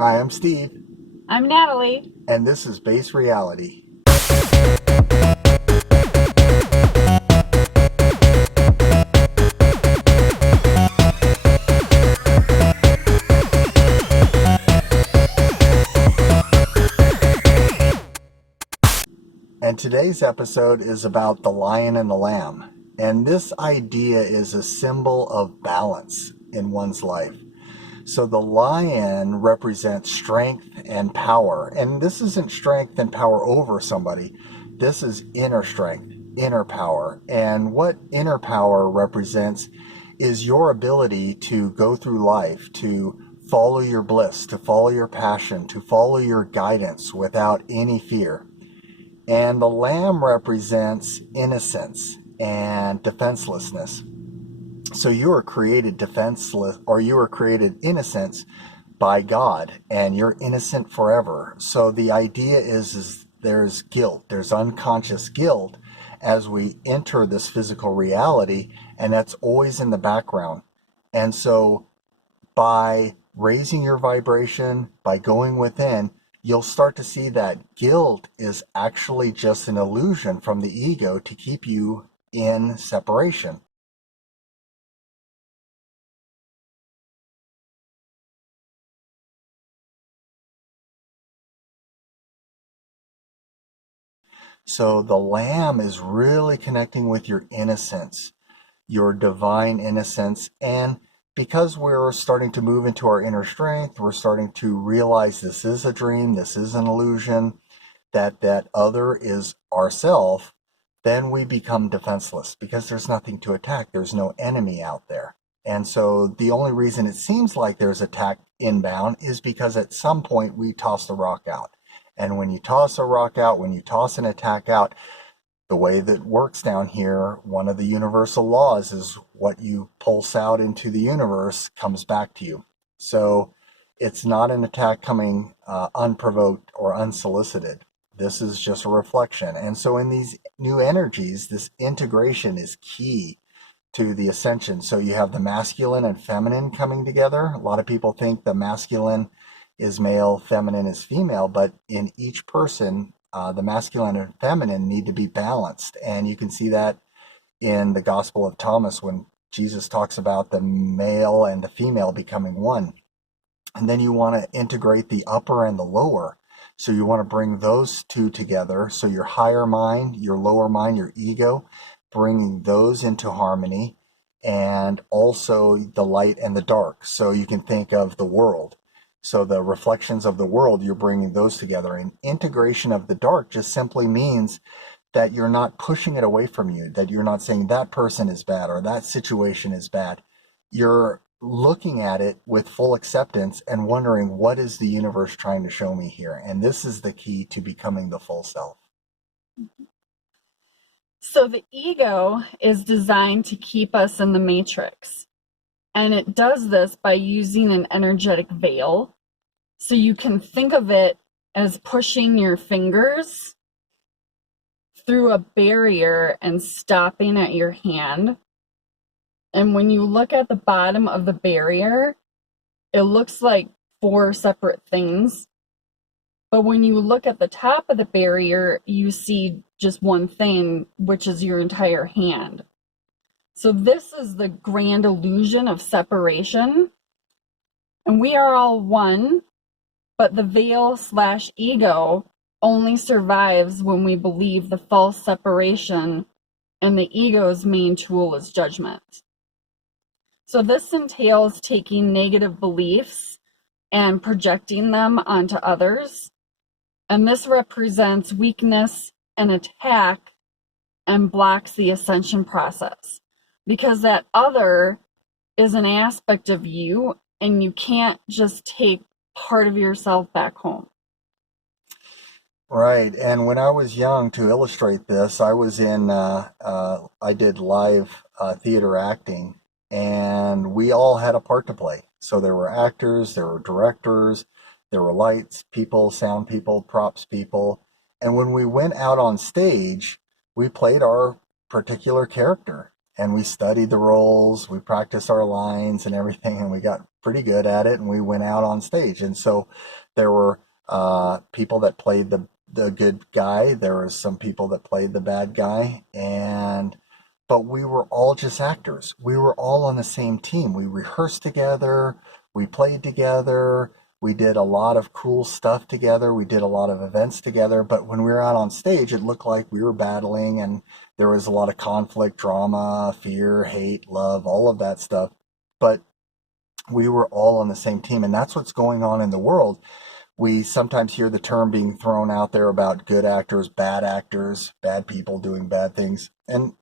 Hi, I'm Steve, I'm Natalie. and this is Base Reality. And today's episode is about the lion and the lamb. And this idea is a symbol of balance in one's life. So the lion represents strength and power. And this isn't strength and power over somebody. This is inner strength, inner power. And what inner power represents is your ability to go through life, to follow your bliss, to follow your passion, to follow your guidance without any fear. And the lamb represents innocence and defenselessness. So you were created defenseless, or you were created innocent by God, and you're innocent forever. So the idea is there's guilt, there's unconscious guilt as we enter this physical reality, and that's always in the background. And so by raising your vibration, by going within, you'll start to see that guilt is actually just an illusion from the ego to keep you in separation. So the lamb is really connecting with your innocence, your divine innocence. And because we're starting to move into our inner strength, we're starting to realize this is a dream, this is an illusion, that other is ourself, then we become defenseless because there's nothing to attack. There's no enemy out there. And so the only reason it seems like there's attack inbound is because at some point we toss the rock out. And when you toss a rock out, when you toss an attack out, the way that works down here, one of the universal laws is what you pulse out into the universe comes back to you. So it's not an attack coming unprovoked or unsolicited. This is just a reflection. And so in these new energies, this integration is key to the ascension. So you have the masculine and feminine coming together. A lot of people think the masculine is male, feminine is female, but in each person, the masculine and feminine need to be balanced. And you can see that in the Gospel of Thomas when Jesus talks about the male and the female becoming one. And then you want to integrate the upper and the lower. So you want to bring those two together. So your higher mind, your lower mind, your ego, bringing those into harmony, and also the light and the dark. So you can think of the world. So the reflections of the world, you're bringing those together. And integration of the dark just simply means that you're not pushing it away from you, that you're not saying that person is bad or that situation is bad. You're looking at it with full acceptance and wondering, what is the universe trying to show me here? And this is the key to becoming the full self. So the ego is designed to keep us in the matrix. And it does this by using an energetic veil. So you can think of it as pushing your fingers through a barrier and stopping at your hand. And when you look at the bottom of the barrier, it looks like four separate things. But when you look at the top of the barrier, you see just one thing, which is your entire hand. So this is the grand illusion of separation. And we are all one, but the veil/ego only survives when we believe the false separation, and the ego's main tool is judgment. So this entails taking negative beliefs and projecting them onto others. And this represents weakness and attack and blocks the ascension process, because that other is an aspect of you and you can't just take part of yourself back home. Right. And when I was young, to illustrate this, I was I did live theater acting, and we all had a part to play. So there were actors, there were directors, there were lights people, sound people, props people. And when we went out on stage, we played our particular character. and we studied the roles, we practiced our lines and everything, and we got pretty good at it, and we went out on stage. And so there were people that played the good guy, there were some people that played the bad guy, and but we were all just actors. We were all on the same team. We rehearsed together, we played together, we did a lot of cool stuff together, we did a lot of events together. But when we were out on stage, it looked like we were battling, and there was a lot of conflict, drama, fear, hate, love, all of that stuff. But we were all on the same team, and that's what's going on in the world. We sometimes hear the term being thrown out there about good actors, bad people doing bad things. And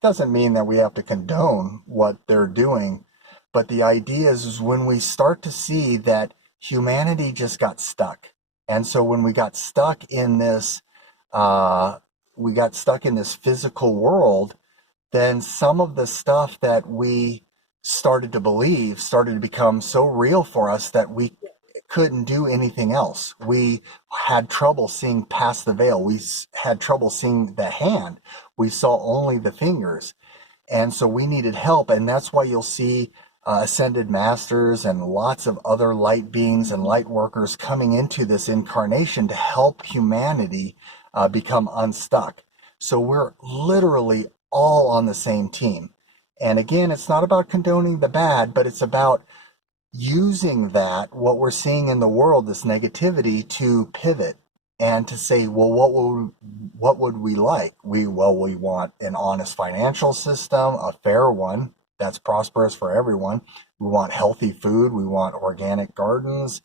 doesn't mean that we have to condone what they're doing, but the idea is when we start to see that humanity just got stuck. And so when we got stuck in this, physical world, then some of the stuff that we started to believe started to become so real for us that we couldn't do anything else. We had trouble seeing past the veil. We had trouble seeing the hand. We saw only the fingers. And so we needed help. And that's why you'll see ascended masters and lots of other light beings and light workers coming into this incarnation to help humanity become unstuck. So we're literally all on the same team. And again, it's not about condoning the bad, but it's about using that, what we're seeing in the world, this negativity, to pivot and to say, well, what would we like? We want an honest financial system, a fair one that's prosperous for everyone. We want healthy food. We want organic gardens.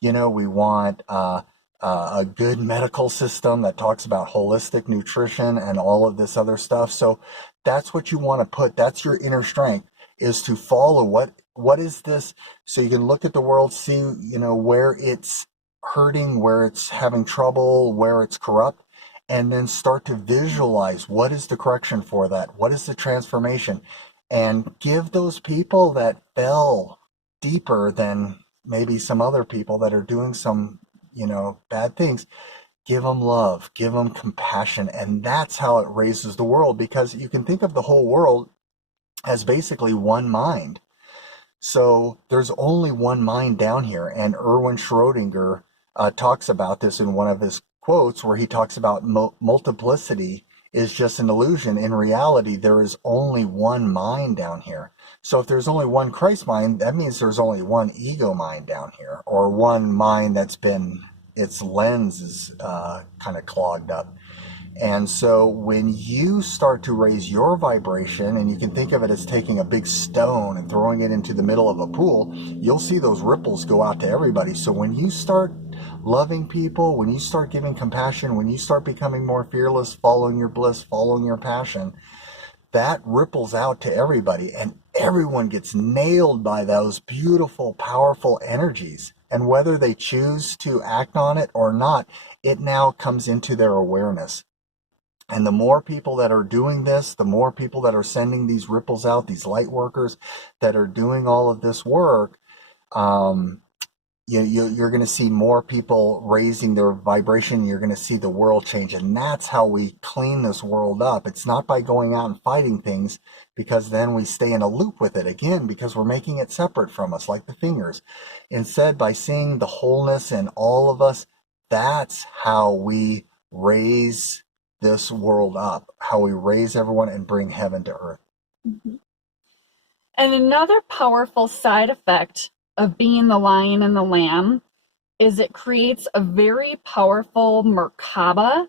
We want a good medical system that talks about holistic nutrition and all of this other stuff. So that's what you want to put. That's your inner strength, is to follow what is this, so you can look at the world, see where it's hurting, where it's having trouble, where it's corrupt, and then start to visualize what is the correction for that, what is the transformation, and give those people that fell deeper than maybe some other people that are doing some bad things, give them love, give them compassion. And that's how it raises the world, because you can think of the whole world as basically one mind. So there's only one mind down here. And Erwin Schrödinger talks about this in one of his quotes, where he talks about multiplicity is just an illusion. In reality, there is only one mind down here. So if there's only one Christ mind, that means there's only one ego mind down here, or one mind that's been, its lens is kind of clogged up. And so when you start to raise your vibration, and you can think of it as taking a big stone and throwing it into the middle of a pool, you'll see those ripples go out to everybody. So when you start loving people, when you start giving compassion, when you start becoming more fearless, following your bliss, following your passion, that ripples out to everybody, and everyone gets nailed by those beautiful, powerful energies. And whether they choose to act on it or not, it now comes into their awareness. And the more people that are doing this, the more people that are sending these ripples out, these light workers that are doing all of this work, you're going to see more people raising their vibration. You're going to see the world change. And that's how we clean this world up. It's not by going out and fighting things, because then we stay in a loop with it again, because we're making it separate from us, like the fingers. Instead, by seeing the wholeness in all of us, that's how we raise this world up, how we raise everyone and bring heaven to earth. Mm-hmm. And another powerful side effect of being the lion and the lamb is it creates a very powerful merkabah,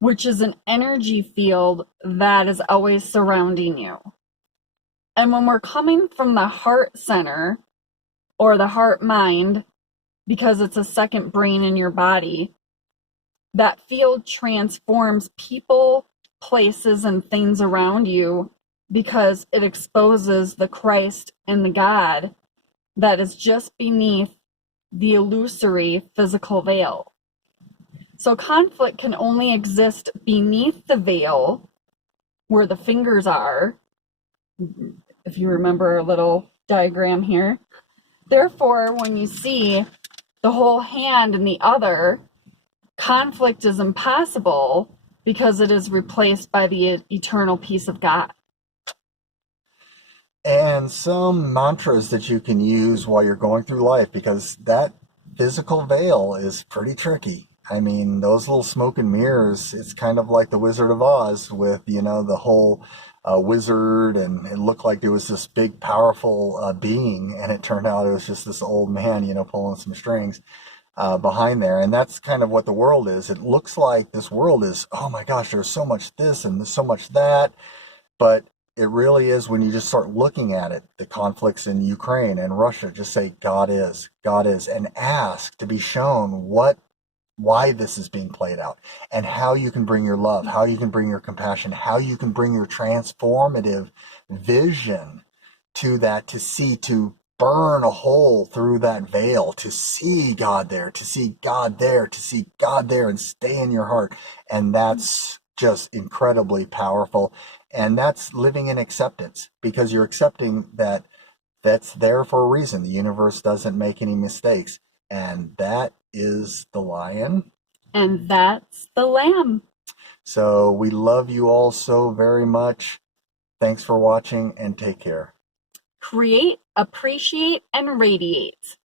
which is an energy field that is always surrounding you. And when we're coming from the heart center, or the heart mind, because it's a second brain in your body, that field transforms people, places, and things around you, because it exposes the Christ and the God that is just beneath the illusory physical veil. So conflict can only exist beneath the veil, where the fingers are, if you remember our little diagram here. Therefore, when you see the whole hand in the other, conflict is impossible, because it is replaced by the eternal peace of God. And some mantras that you can use while you're going through life, because that physical veil is pretty tricky. I mean, those little smoke and mirrors, it's kind of like the Wizard of Oz with, the whole wizard, and it looked like there was this big, powerful being, and it turned out it was just this old man, pulling some strings behind there. And that's kind of what the world is. It looks like this world is, oh my gosh, there's so much this and there's so much that. But it really is, when you just start looking at it, the conflicts in Ukraine and Russia, just say, God is, and ask to be shown why this is being played out, and how you can bring your love, how you can bring your compassion, how you can bring your transformative vision to that, to see, to burn a hole through that veil, to see God there, to see God there, to see God there, and stay in your heart. And that's just incredibly powerful. And that's living in acceptance, because you're accepting that that's there for a reason. The universe doesn't make any mistakes. And that is the lion. And that's the lamb. So we love you all so very much. Thanks for watching, and take care. Create, appreciate, and radiate.